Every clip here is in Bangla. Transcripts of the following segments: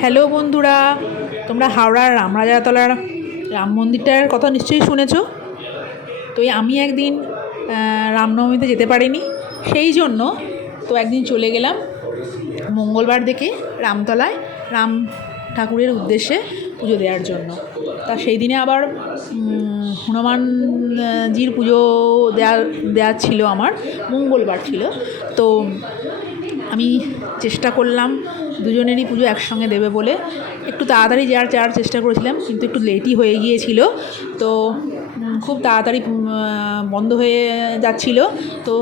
হ্যালো বন্ধুরা, তোমরা হাওড়ার রামরাজাতলার রাম মন্দিরটার কথা নিশ্চয়ই শুনেছো। তো আমি একদিন রামনবমীতে যেতে পারিনি, সেই জন্য তো একদিন চলে গেলাম মঙ্গলবার দেখে রামতলায় রাম ঠাকুরের উদ্দেশ্যে পুজো দেওয়ার জন্য। তা সেই দিনে আবার হনুমানজির পুজো দেওয়ার ছিল, আমার মঙ্গলবার ছিল। তো আমি চেষ্টা করলাম দুজনেরই পুজো একসঙ্গে দেবে বলে, একটু তাড়াতাড়ি যাওয়ার চেষ্টা করেছিলাম, কিন্তু একটু লেটই হয়ে গিয়েছিল। তো খুব তাড়াতাড়ি বন্ধ হয়ে যাচ্ছিল, তো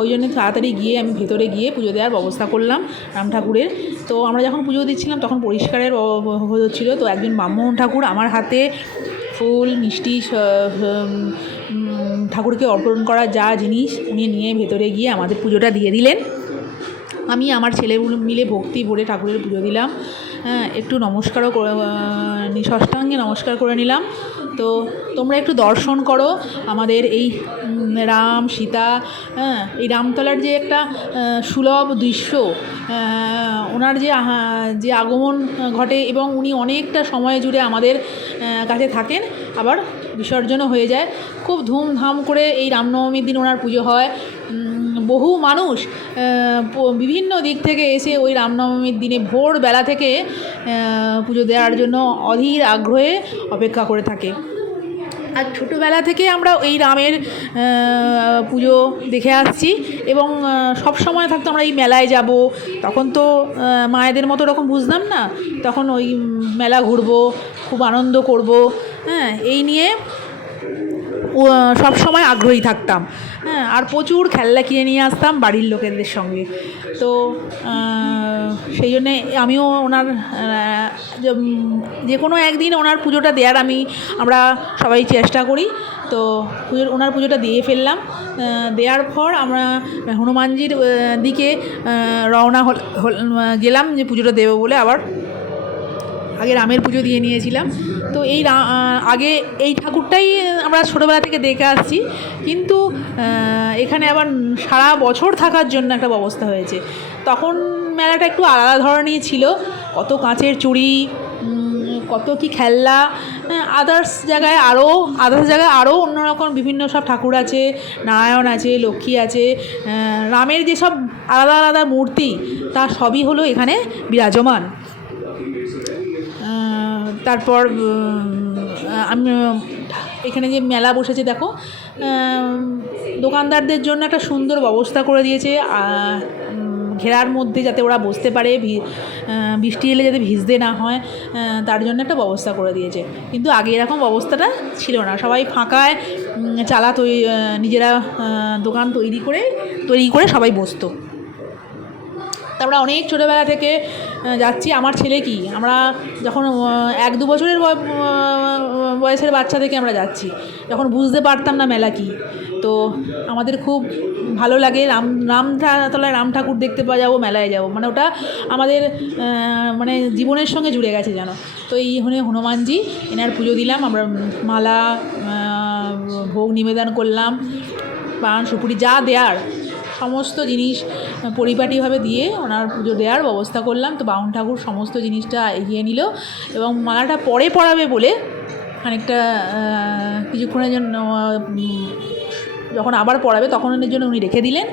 ওই জন্য তাড়াতাড়ি গিয়ে আমি ভেতরে গিয়ে পুজো দেওয়ার ব্যবস্থা করলাম রাম ঠাকুরের। তো আমরা যখন পুজো দিচ্ছিলাম তখন পরিষ্কারের হচ্ছিলো। তো একজন ব্রাহ্মণ ঠাকুর আমার হাতে ফুল মিষ্টি ঠাকুরকে অর্পণ করা যা জিনিস উনি নিয়ে ভেতরে গিয়ে আমাদের পুজোটা দিয়ে দিলেন। আমি আমার ছেলেগুলো মিলে ভক্তি ভরে ঠাকুরের পুজো দিলাম। একটু নমস্কারও ষষ্ঠাঙ্গে নমস্কার করে নিলাম। তো তোমরা একটু দর্শন করো আমাদের এই রাম সীতা, এই রামতলার যে একটা সুলভ দৃশ্য, ওনার যে আগমন ঘটে এবং উনি অনেকটা সময় জুড়ে আমাদের কাছে থাকেন, আবার বিসর্জনও হয়ে যায়। খুব ধুমধাম করে এই রামনবমীর দিন ওনার পুজো হয়। বহু মানুষ বিভিন্ন দিক থেকে এসে ওই রামনবমীর দিনে ভোরবেলা থেকে পুজো দেওয়ার জন্য অধীর আগ্রহে অপেক্ষা করে থাকে। আর ছোটোবেলা থেকে আমরা এই রামের পুজো দেখে আসছি এবং সব সময় থাকতো আমরা এই মেলায় যাব। তখন তো মায়েদের মতো রকম বুঝতাম না, তখন ওই মেলা ঘুরবো, খুব আনন্দ করব, এই নিয়ে সব সময় আগ্রহী থাকতাম। আর প্রচুর খেলনা কিনে নিয়ে আসতাম বাড়ির লোকেদের সঙ্গে। তো সেই জন্যে আমিও ওনার যে কোনো একদিন ওনার পুজোটা দেওয়ার আমরা সবাই চেষ্টা করি। তো ওনার পুজোটা দিয়ে ফেললাম। দেওয়ার পর আমরা হনুমানজির দিকে রওনা গেলাম যে পুজোটা দেবো বলে। আগে রামের পুজো দিয়ে নিয়েছিলাম। তো আগে এই ঠাকুরটাই আমরা ছোটোবেলা থেকে দেখে আসছি, কিন্তু এখানে আবার সারা বছর থাকার জন্য একটা ব্যবস্থা হয়েছে। তখন মেলাটা একটু আলাদা ধরনের ছিল, কত কাঁচের চুড়ি, কত কি খেলনা। আদার্স জায়গায় আরও অন্যরকম বিভিন্ন সব ঠাকুর আছে, নারায়ণ আছে, লক্ষ্মী আছে, রামের যেসব আলাদা আলাদা মূর্তি তা সবই হলো এখানে বিরাজমান। তারপর আমি এখানে যে মেলা বসেছে দেখো, দোকানদারদের জন্য একটা সুন্দর ব্যবস্থা করে দিয়েছে, ঘেরার মধ্যে যাতে ওরা বসতে পারে, বৃষ্টি এলে যাতে ভিজতে না হয়, তার জন্য একটা ব্যবস্থা করে দিয়েছে। কিন্তু আগে এরকম ব্যবস্থাটা ছিল না, সবাই ফাঁকায় নিজেরা দোকান তৈরি করে সবাই বসতো। আমরা অনেক ছোটোবেলা থেকে যাচ্ছি। আমার ছেলে আমরা যখন 1-2 বছরের বয়সের বাচ্চা থেকে আমরা যাচ্ছি, যখন বুঝতে পারতাম না মেলা কী। তো আমাদের খুব ভালো লাগে রামতলায় রাম ঠাকুর দেখতে যাবো, মেলায় যাব, মানে ওটা আমাদের মানে জীবনের সঙ্গে জুড়ে গেছে যেন। তো এই হনুমানজি এনার পুজো দিলাম, আমরা মালা ভোগ নিবেদন করলাম, পান সুপুরি যা দেয়ার সমস্ত জিনিস পরিপাটিভাবে দিয়ে ওনার পুজো দেওয়ার ব্যবস্থা করলাম। তো বামুন ঠাকুর সমস্ত জিনিসটা এগিয়ে নিল এবং মালাটা পরে পরাবে বলে খানিকটা কিছুক্ষণের জন্য, যখন আবার পরাবে তখনের জন্য উনি রেখে দিলেন।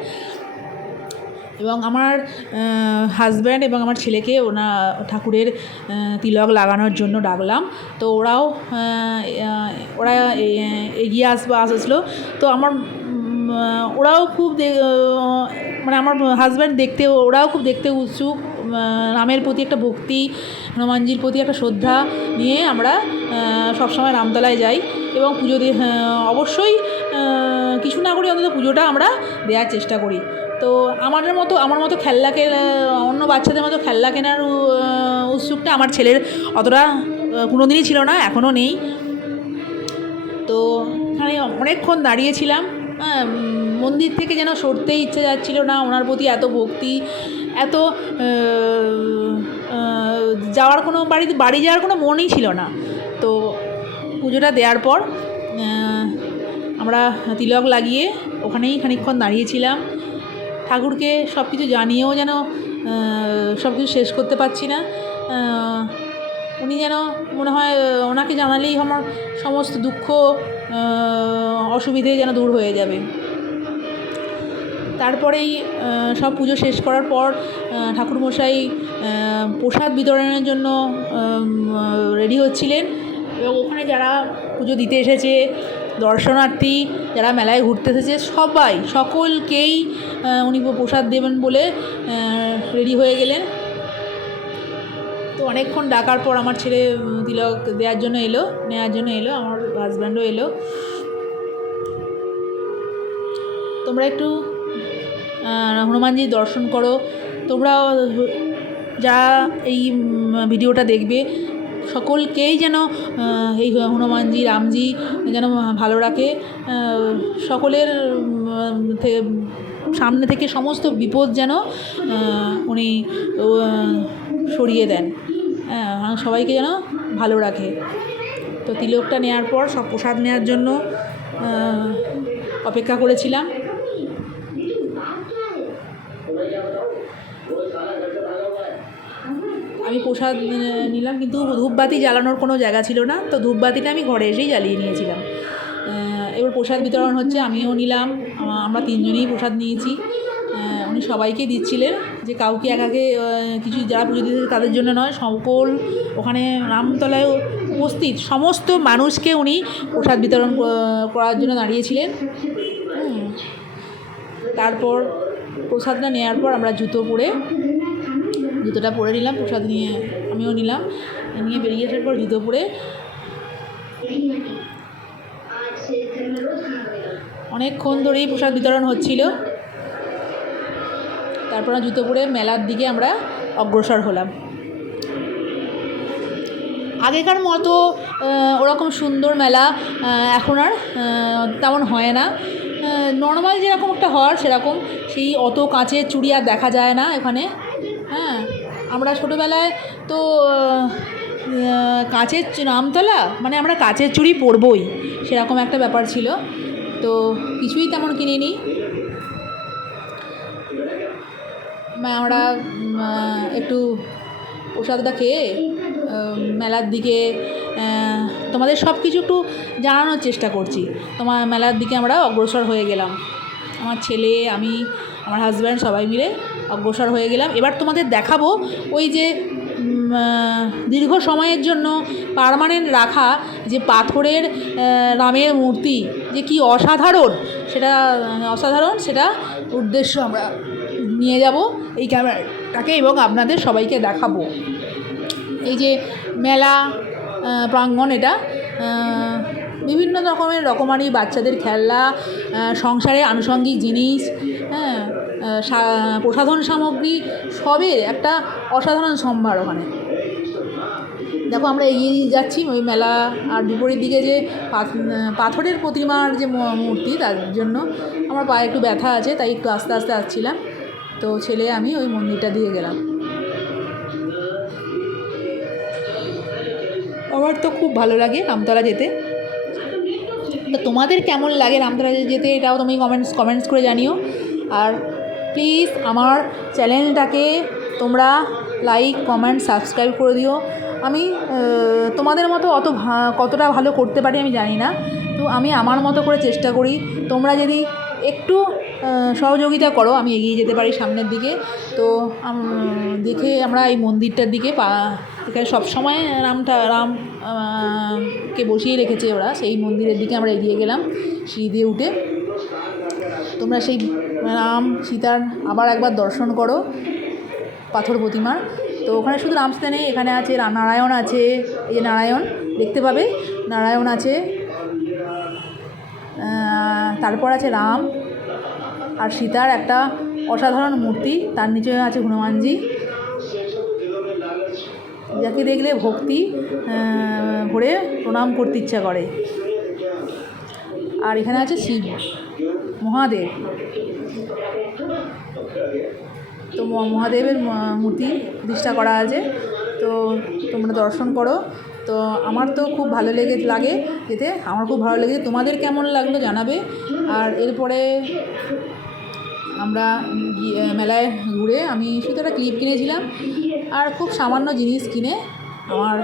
এবং আমার হাজব্যান্ড এবং আমার ছেলেকে ঠাকুরের তিলক লাগানোর জন্য ডাকলাম। তো ওরা এগিয়ে আসলো। তো ওরাও খুব মানে আমার হাজব্যান্ড ওরাও খুব দেখতে উৎসুক। রামের প্রতি একটা ভক্তি, হনুমানজির প্রতি একটা শ্রদ্ধা নিয়ে আমরা সবসময় রামতলায় যাই এবং পুজো অবশ্যই কিছু না করি অন্তত পুজোটা আমরা দেওয়ার চেষ্টা করি। তো আমার মতো অন্য বাচ্চাদের মতো খেলনা কেনার উৎসুকটা আমার ছেলের অতটা কোনোদিনই ছিল না, এখনও নেই। তো এখানে অনেকক্ষণ দাঁড়িয়েছিলাম, মন্দির থেকে যেন সরতেই ইচ্ছা যাচ্ছিল না। ওনার প্রতি এত ভক্তি, এত বাড়ি যাওয়ার কোনো মনই ছিল না। তো পুজোটা দেওয়ার পর আমরা তিলক লাগিয়ে ওখানেই খানিকক্ষণ দাঁড়িয়েছিলাম। ঠাকুরকে সব কিছু জানিয়েও যেন সব কিছু শেষ করতে পারছি না। উনি যেন মনে হয় ওনাকে জানালেই আমার সমস্ত দুঃখ অসুবিধে যেন দূর হয়ে যাবে। তারপরেই সব পুজো শেষ করার পর ঠাকুরমশাই প্রসাদ বিতরণের জন্য রেডি হচ্ছিলেন, এবং ওখানে যারা পুজো দিতে এসেছে, দর্শনার্থী যারা মেলায় ঘুরতে এসেছে সকলকেই উনি প্রসাদ দেবেন বলে রেডি হয়ে গেলেন। তো অনেকক্ষণ ডাকার পর আমার ছেলে তিলক নেওয়ার জন্য এলো, আমার হাজব্যান্ডও এলো। তোমরা একটু হনুমানজির দর্শন করো। তোমরাও যারা এই ভিডিওটা দেখবে সকলকেই যেন এই হনুমানজি রামজি যেন ভালো রাখে, সকলের সামনে থেকে সমস্ত বিপদ যেন উনি সরিয়ে দেন, সবাইকে যেন ভালো রাখে। তো তিলকটা নেওয়ার পর সব প্রসাদ নেওয়ার জন্য অপেক্ষা করেছিলাম। আমি প্রসাদ নিলাম, কিন্তু ধূপবাতি জ্বালানোর কোনো জায়গা ছিল না, তো ধূপবাতিটা আমি ঘরে এসেই জ্বালিয়ে নিয়েছিলাম। এবার প্রসাদ বিতরণ হচ্ছে, আমিও নিলাম, আমরা তিনজনেই প্রসাদ নিয়েছি। উনি সবাইকে দিচ্ছিলেন, যে কাউকে একাকে কিছু যারা পুজো দিতে তাদের জন্য নয়, সকল ওখানে রামতলায় উপস্থিত সমস্ত মানুষকে উনি প্রসাদ বিতরণ করার জন্য দাঁড়িয়েছিলেন। তারপর প্রসাদটা নেওয়ার পর আমরা জুতোটা পরে নিলাম, প্রসাদ নিয়ে আমিও নিলাম, নিয়ে বেরিয়ে আসার পর জুতো পরে অনেকক্ষণ ধরেই প্রসাদ বিতরণ হচ্ছিল। তারপর জুতো পরে মেলার দিকে আমরা অগ্রসর হলাম। আগেকার মতো ওরকম সুন্দর মেলা এখন আর তেমন হয় না। নর্মাল যেরকম একটা হয় সেরকম সেই অত কাঁচের চুড়ি আর দেখা যায় না এখানে। আমরা ছোটোবেলায় তো কাঁচের রামতলা মানে আমরা কাঁচের চুড়ি পরবই, সেরকম একটা ব্যাপার ছিল। তো কিছুই তেমন কিনিনি। আমরা একটু প্রসাদটা খেয়ে মেলার দিকে তোমাদের সব কিছু একটু জানানোর চেষ্টা করছি। মেলার দিকে আমরা অগ্রসর হয়ে গেলাম, আমার ছেলে, আমি, আমার হাজব্যান্ড সবাই মিলে অগ্রসর হয়ে গেলাম। এবার তোমাদের দেখাবো ওই যে দীর্ঘ সময়ের জন্য পার্মানেন্ট রাখা যে পাথরের রামের মূর্তি, যে কি অসাধারণ সেটা উদ্দেশ্য আমরা নিয়ে যাব এই ক্যামেরাটাকে, এবং আপনাদের সবাইকে দেখাবো। এই যে মেলা প্রাঙ্গণ, এটা বিভিন্ন রকমারি বাচ্চাদের খেলনা, সংসারের আনুষঙ্গিক জিনিস, প্রসাধন সামগ্রী, সবের একটা অসাধারণ সম্ভার ওখানে। দেখো আমরা এগিয়ে যাচ্ছি ওই মেলা, আর বিপরীত দিকে যে পাথরের প্রতিমার যে মূর্তি, তার জন্য আমার পায়ে একটু ব্যথা আছে, তাই একটু আস্তে আস্তে আসছিলাম। তো ছেলে আমি ওই মন্দিরটা দিয়ে গেলাম। আমার তো খুব ভালো লাগে রামতলা যেতে। তো তোমাদের কেমন লাগে রামতলা যেতে, এটাও তুমি কমেন্টস করে জানিও। আর প্লিজ আমার চ্যানেলটাকে তোমরা লাইক, কমেন্ট, সাবস্ক্রাইব করে দিও। আমি তোমাদের মতো কতটা ভালো করতে পারি আমি জানি না, তো আমি আমার মতো করে চেষ্টা করি। তোমরা যদি একটু সহযোগিতা করো, আমি এগিয়ে যেতে পারি সামনের দিকে। তো দেখে আমরা এই মন্দিরটার দিকে এখানে সবসময় রামকে বসিয়ে রেখেছে ওরা, সেই মন্দিরের দিকে আমরা এগিয়ে গেলাম সিঁড়ি দিয়ে উঠে। তোমরা সেই রাম সীতার আবার একবার দর্শন করো পাথর প্রতিমার। তো ওখানে শুধু রামসীতা নেই, এখানে আছে নারায়ণ আছে, এই যে নারায়ণ দেখতে পাবে, নারায়ণ আছে, তারপর আছে রাম আর সীতার একটা অসাধারণ মূর্তি, তার নিচে আছে হনুমানজি, যাকে দেখলে ভক্তি ভরে প্রণাম করতে ইচ্ছা করে। আর এখানে আছে শিব মহাদেব, তো মহাদেবের মূর্তি প্রতিষ্ঠা করা আছে। তো তোমরা দর্শন করো। তো আমার তো খুব ভালো লাগে যেতে, আমার খুব ভালো লেগেছে। তোমাদের কেমন লাগলো জানাবে। আর এরপরে আমরা মেলায় ঘুরে আমি শুধু একটা ক্লিপ কিনেছিলাম, আর খুব সামান্য জিনিস কিনে আমার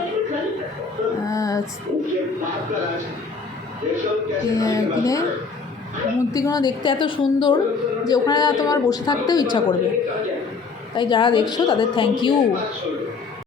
কিনে মূর্তিগুলো দেখতে এত সুন্দর যে ওখানে তোমার বসে থাকতেও ইচ্ছা করবে। তাই যারা দেখছো তাদের থ্যাংক ইউ।